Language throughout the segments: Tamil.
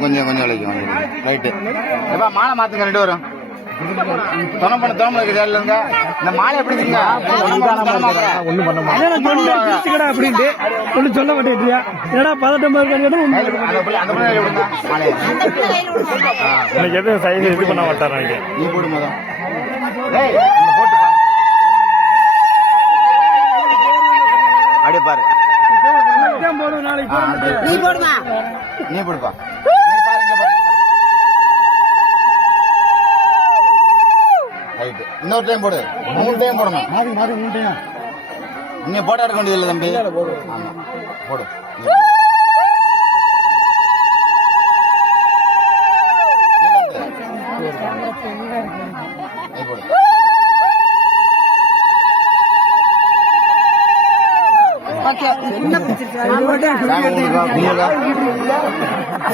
கொஞ்சம் விளைக்கும் ரைட்டு மாலை மாத்துங்க 2 வரும் தொணப்பண்ண இந்த மாலை எப்படி ஒண்ணு பண்ண அப்படின்ட்டு ஒண்ணு சொல்ல மாட்டேங்கியா என்னடா பதட்டம் எதுவும் சைஸ் இது பண்ண மாட்டாரா நீ போடு மொதல் அப்படியே பாரு நீ போடுப்பா இன்னொரு டைம் போடு 3 டைம் போடணும் நீங்க போட்டோ எடுக்க வேண்டியது இல்லை தம்பி போடு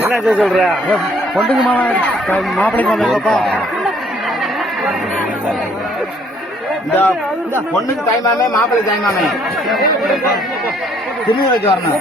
என்ன சொல்ற பொண்ணுக்கு மாப்பிள்ளைக்கு வந்தப்பா இந்த பொண்ணுக்கு தாய்மாமே மாப்பிள்ளை தாய்மாமே திரும்பி வச்சு வரணும்